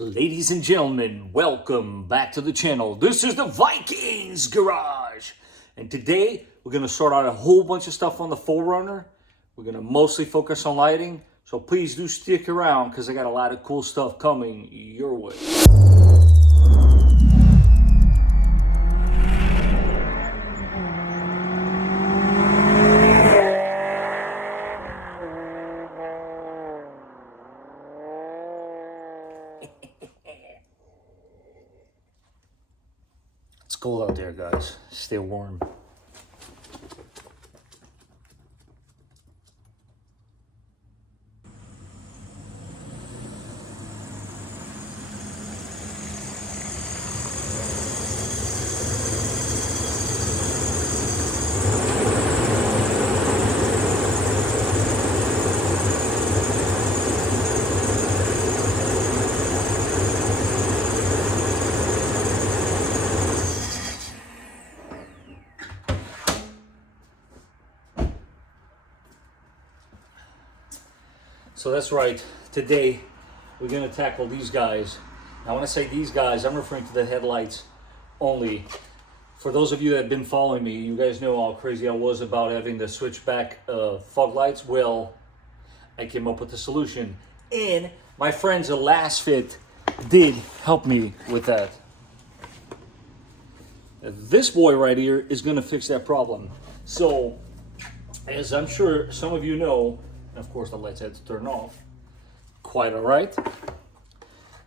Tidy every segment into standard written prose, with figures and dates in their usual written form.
Ladies and gentlemen, welcome back to the channel. This is the Vikings Garage. And today, we're going to sort out a whole bunch of stuff on the 4Runner. We're going to mostly focus on lighting. So please do stick around because I got a lot of cool stuff coming your way. It's cold out there, guys. Stay warm. So that's right, today we're going to tackle these guys. Now, when I say these guys, I'm referring to the headlights only. For those of you that have been following me, you guys know how crazy I was about having the switchback fog lights. Well, I came up with a solution. And my friends at LASFIT did help me with that. This boy right here is going to fix that problem. So, as I'm sure some of you know, of course, the lights had to turn off. Quite all right.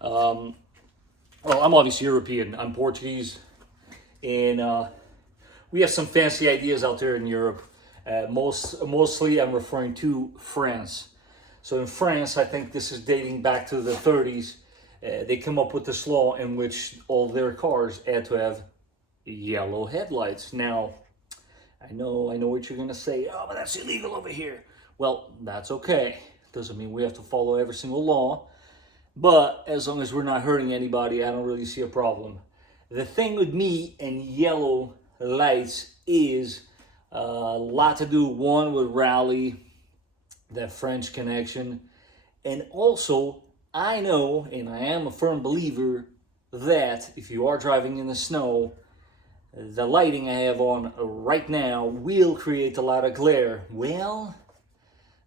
Well, I'm obviously European. I'm Portuguese. And we have some fancy ideas out there in Europe. Mostly, I'm referring to France. So in France, I think this is dating back to the 30s. They come up with this law in which all their cars had to have yellow headlights. Now, I know what you're going to say. Oh, but that's illegal over here. Well, that's okay. Doesn't mean we have to follow every single law. But as long as we're not hurting anybody, I don't really see a problem. The thing with me and yellow lights is a lot to do, one, with rally, that French connection. And also, I know, and I am a firm believer, that if you are driving in the snow, the lighting I have on right now will create a lot of glare. Well,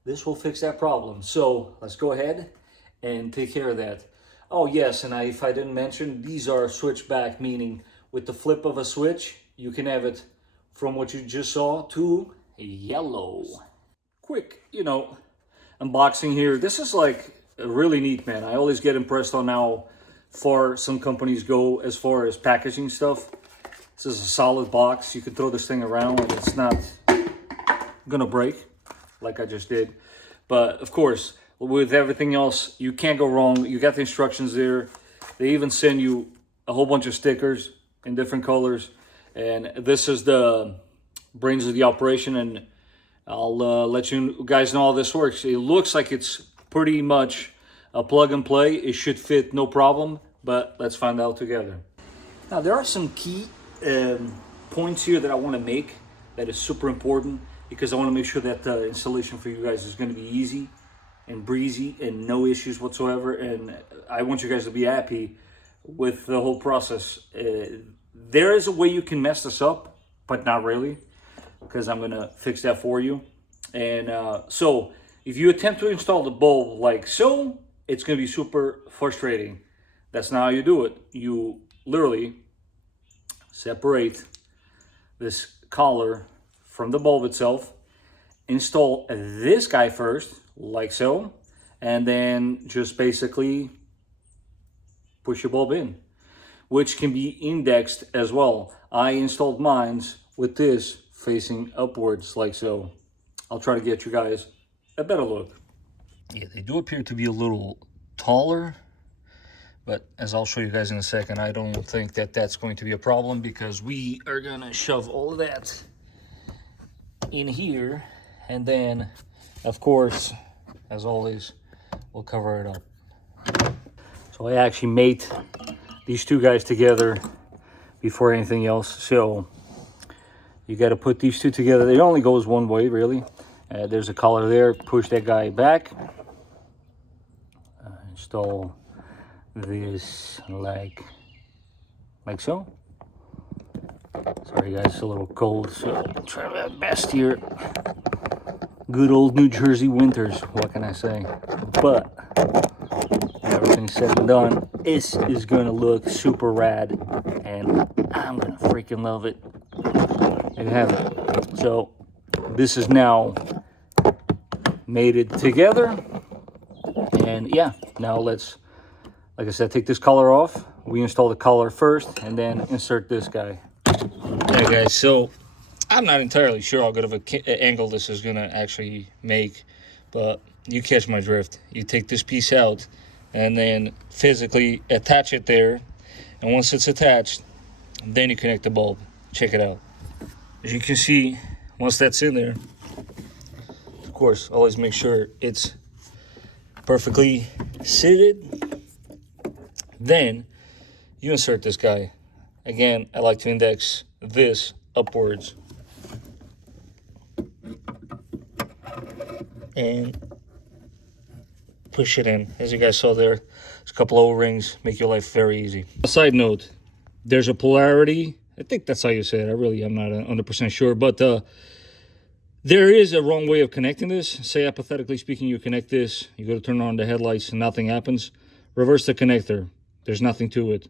this will fix that problem. So let's go ahead and take care of that. Oh yes, and if I didn't mention, these are switchback, meaning with the flip of a switch, you can have it from what you just saw to yellow. Quick, unboxing here. This is like really neat, man. I always get impressed on how far some companies go as far as packaging stuff. This is a solid box. You can throw this thing around and it's not gonna break like I just did. But of course, with everything else, you can't go wrong. You got the instructions there. They even send you a whole bunch of stickers in different colors. And this is the brains of the operation. And I'll let you guys know how this works. It looks like it's pretty much a plug and play. It should fit no problem, but let's find out together. Now, there are some key points here that I want to make that is super important, because I want to make sure that the installation for you guys is going to be easy and breezy and no issues whatsoever. And I want you guys to be happy with the whole process. There is a way you can mess this up, but not really, because I'm going to fix that for you. And so if you attempt to install the bulb like so, it's going to be super frustrating. That's not how you do it. You literally separate this collar from the bulb itself, install this guy first, like so, and then just basically push your bulb in, which can be indexed as well. I installed mines with this facing upwards, like so. I'll try to get you guys a better look. Yeah, they do appear to be a little taller, but as I'll show you guys in a second, I don't think that that's going to be a problem, because we are gonna shove all of that in here, and then of course, as always, we'll cover it up. So I actually made these two guys together before anything else. So you got to put these two together. It only goes one way, really. There's a collar there. Push that guy back. Install this like so. Sorry guys, it's a little cold, so I'm trying my best here. Good old New Jersey winters, what can I say? But everything said and done, this is gonna look super rad, and I'm gonna freaking love it. There you have it. So this is now mated together, and yeah, now let's, like I said, take this collar off. We install the collar first, and then insert this guy. Yeah, guys. So I'm not entirely sure how good of an angle this is gonna actually make, but you catch my drift. You take this piece out and then physically attach it there, and once it's attached, then you connect the bulb. Check it out. As you can see, once that's in there, of course, always make sure it's perfectly seated. Then you insert this guy. Again, I like to index this upwards. And push it in. As you guys saw there, there's a couple O-rings, make your life very easy. A side note, there's a polarity. I think that's how you say it. I'm not 100% sure, but there is a wrong way of connecting this. Say, hypothetically speaking, you connect this, you go to turn on the headlights and nothing happens. Reverse the connector. There's nothing to it.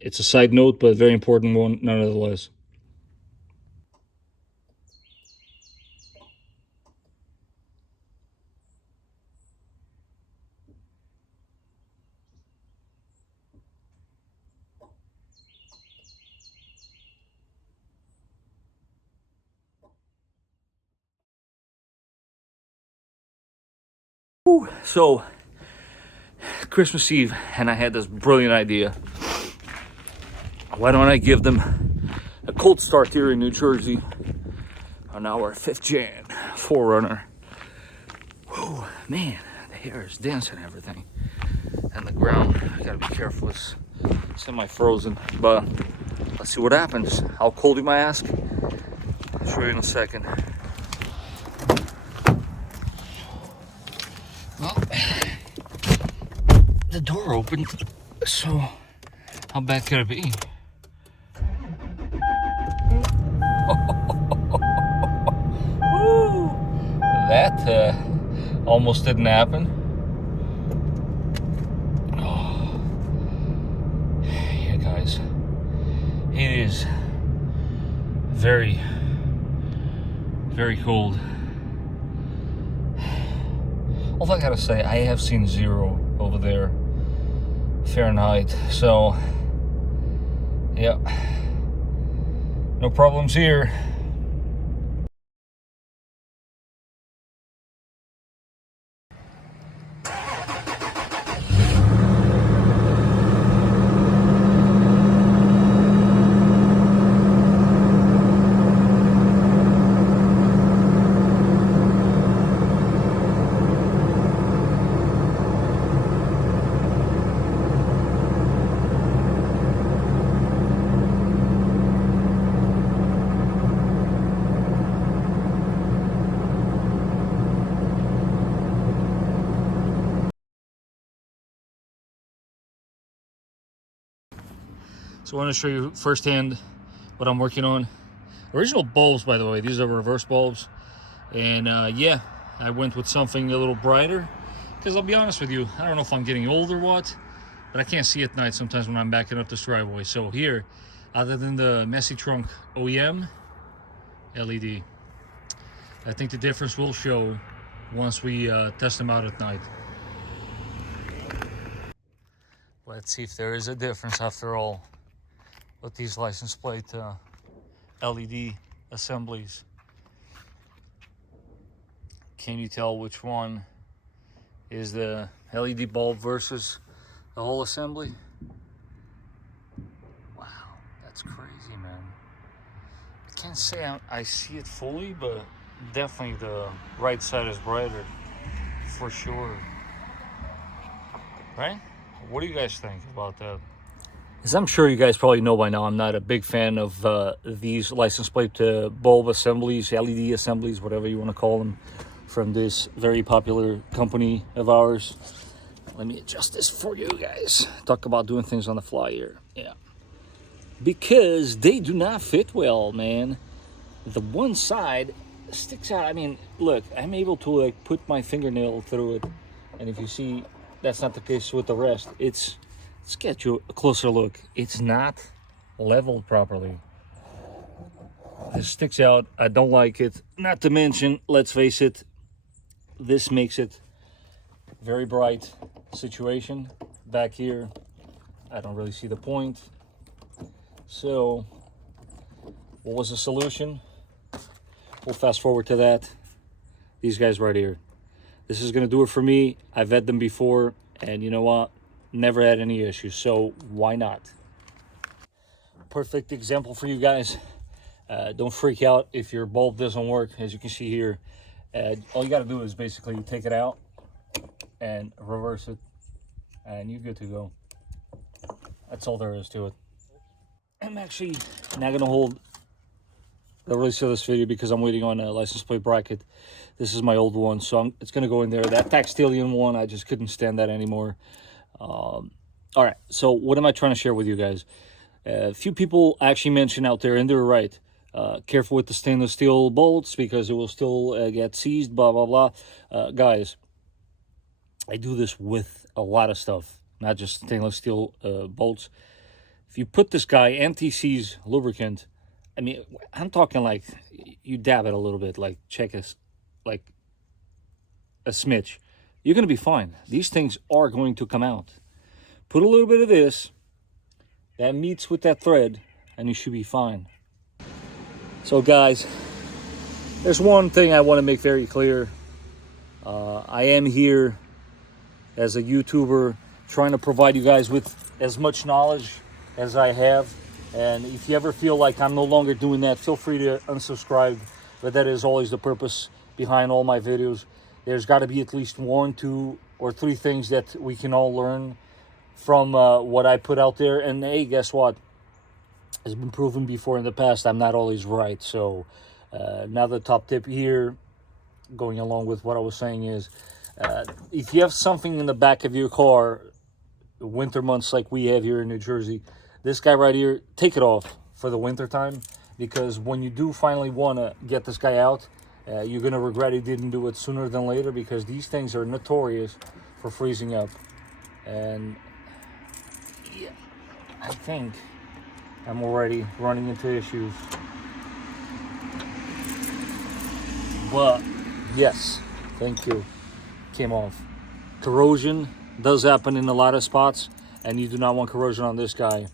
It's a side note, but a very important one nonetheless. So, Christmas Eve, and I had this brilliant idea. Why don't I give them a cold start here in New Jersey on our 5th Jan 4Runner. Whoa, man, the hair is dense and everything. And the ground, I gotta be careful, it's semi-frozen. But let's see what happens. How cold, you might ask? I'll show you in a second. Well, the door opened, so how bad could it be? That almost didn't happen. Oh, yeah, guys, it is very, very cold. Although I gotta say, I have seen 0 over there Fahrenheit, so yeah, no problems here. So I want to show you firsthand what I'm working on. Original bulbs, by the way. These are reverse bulbs. And yeah, I went with something a little brighter. Because I'll be honest with you, I don't know if I'm getting old or what, but I can't see at night sometimes when I'm backing up this driveway. So here, other than the Messy Trunk OEM LED, I think the difference will show once we test them out at night. Let's see if there is a difference after all with these license plate LED assemblies. Can you tell which one is the LED bulb versus the whole assembly? Wow, that's crazy, man. I can't say I see it fully, but definitely the right side is brighter, for sure. Right? What do you guys think about that? As I'm sure you guys probably know by now, I'm not a big fan of these license plate bulb assemblies, LED assemblies, whatever you want to call them, from this very popular company of ours. Let me adjust this for you guys. Talk about doing things on the fly here. Yeah. Because they do not fit well, man. The one side sticks out. I mean, look, I'm able to like put my fingernail through it. And if you see, that's not the case with the rest. Let's get you a closer look. It's not leveled properly. This sticks out. I don't like it. Not to mention, let's face it, this makes it very bright situation back here. I don't really see the point. So what was the solution? We'll fast forward to that. These guys right here. This is going to do it for me. I've had them before, and you know what? Never had any issues, so why not? Perfect example for you guys. Don't freak out if your bulb doesn't work. As you can see here, all you got to do is basically take it out and reverse it, and you're good to go. That's all there is to it. I'm actually not going to hold the release of this video because I'm waiting on a license plate bracket. This is my old one, so it's going to go in there. That Taxtilian one, I just couldn't stand that anymore. All right, so what am I trying to share with you guys? A few people actually mentioned out there, and they're right. Careful with the stainless steel bolts because it will still get seized, blah, blah, blah. Guys, I do this with a lot of stuff, not just stainless steel bolts. If you put this guy anti-seize lubricant, I mean, I'm talking like you dab it a little bit, like check us, like a smidge. You're going to be fine. These things are going to come out. Put a little bit of this, that meets with that thread, and you should be fine. So guys, there's one thing I want to make very clear. I am here as a YouTuber trying to provide you guys with as much knowledge as I have. And if you ever feel like I'm no longer doing that, feel free to unsubscribe. But that is always the purpose behind all my videos. There's got to be at least 1, 2, or 3 things that we can all learn from what I put out there. And hey, guess what? It's been proven before in the past, I'm not always right. So another top tip here, going along with what I was saying, is if you have something in the back of your car, winter months like we have here in New Jersey, this guy right here, take it off for the winter time, because when you do finally want to get this guy out, you're going to regret you didn't do it sooner than later, because these things are notorious for freezing up. And yeah, I think I'm already running into issues. But yes, thank you. Came off. Corrosion does happen in a lot of spots, and you do not want corrosion on this guy.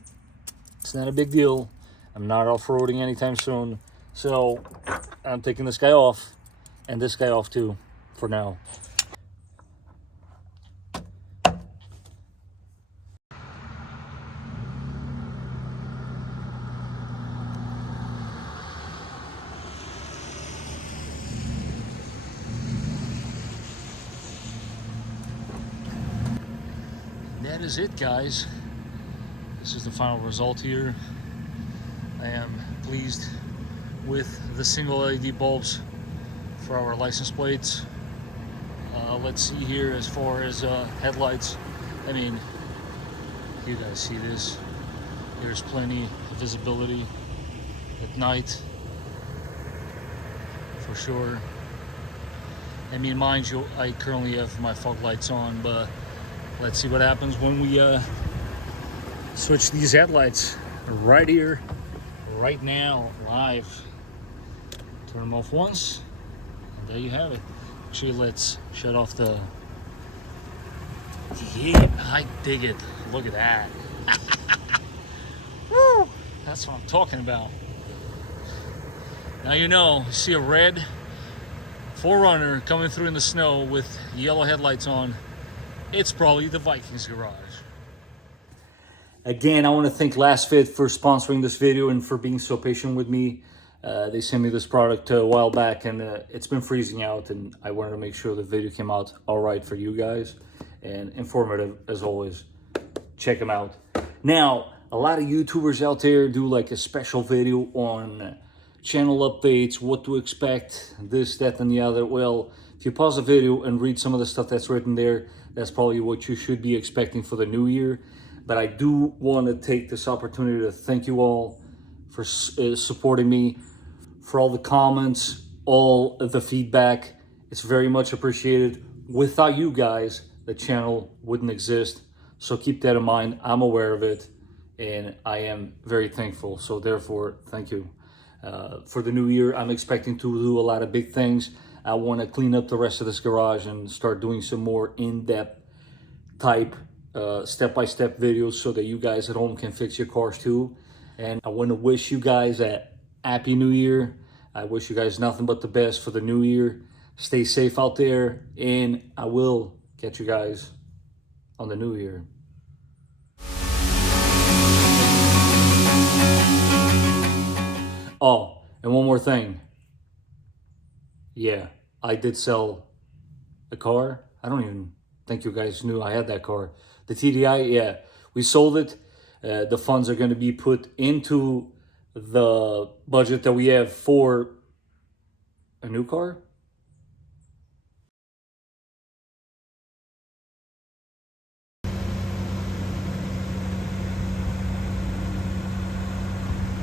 It's not a big deal. I'm not off-roading anytime soon. So I'm taking this guy off, and this guy off too, for now. That is it, guys. This is the final result here. I am pleased with the single LED bulbs for our license plates. Let's see here as far as headlights. I mean, you guys see this. There's plenty of visibility at night, for sure. I mean, mind you, I currently have my fog lights on, but let's see what happens when we switch these headlights right here, right now, live. Turn them off once, and there you have it. Actually, let's shut off the... Yeah, I dig it. Look at that. Woo! That's what I'm talking about. Now you know, you see a red 4Runner coming through in the snow with yellow headlights on. It's probably the Vikings garage. Again, I want to thank LASFIT for sponsoring this video and for being so patient with me. They sent me this product a while back, and it's been freezing out, and I wanted to make sure the video came out all right for you guys, and informative as always. Check them out. Now, a lot of YouTubers out there do like a special video on channel updates, what to expect, this, that, and the other. Well, if you pause the video and read some of the stuff that's written there, that's probably what you should be expecting for the new year. But I do want to take this opportunity to thank you all for supporting me, for all the comments, all of the feedback. It's very much appreciated. Without you guys, the channel wouldn't exist. So keep that in mind. I'm aware of it, and I am very thankful. So therefore, thank you. For the new year, I'm expecting to do a lot of big things. I want to clean up the rest of this garage and start doing some more in-depth type step-by-step videos so that you guys at home can fix your cars too. And I want to wish you guys a happy new year. I wish you guys nothing but the best for the new year. Stay safe out there, and I will catch you guys on the new year. Oh, and one more thing. Yeah, I did sell a car. I don't even think you guys knew I had that car. The TDI, yeah, we sold it. The funds are going to be put into the budget that we have for a new car.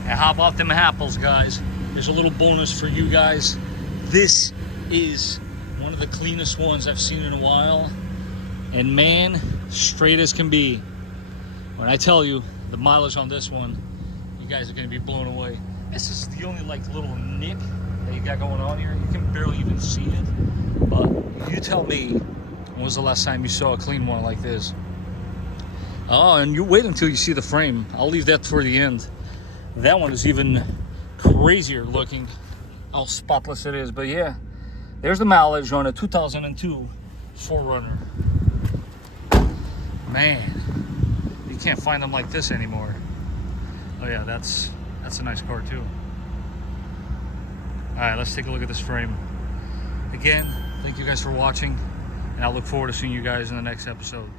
And how about them apples, guys? There's a little bonus for you guys. This is one of the cleanest ones I've seen in a while. And man, straight as can be. When I tell you the mileage on this one, you guys are gonna be blown away. This is the only like little nick that you got going on here. You can barely even see it. But you tell me, when was the last time you saw a clean one like this? Oh, and you wait until you see the frame. I'll leave that for the end. That one is even crazier looking, how spotless it is. But yeah, there's the mileage on a 2002 4Runner. Man, you can't find them like this anymore. Oh yeah, that's a nice car too. All right, let's take a look at this frame. Again, thank you guys for watching, and I look forward to seeing you guys in the next episode.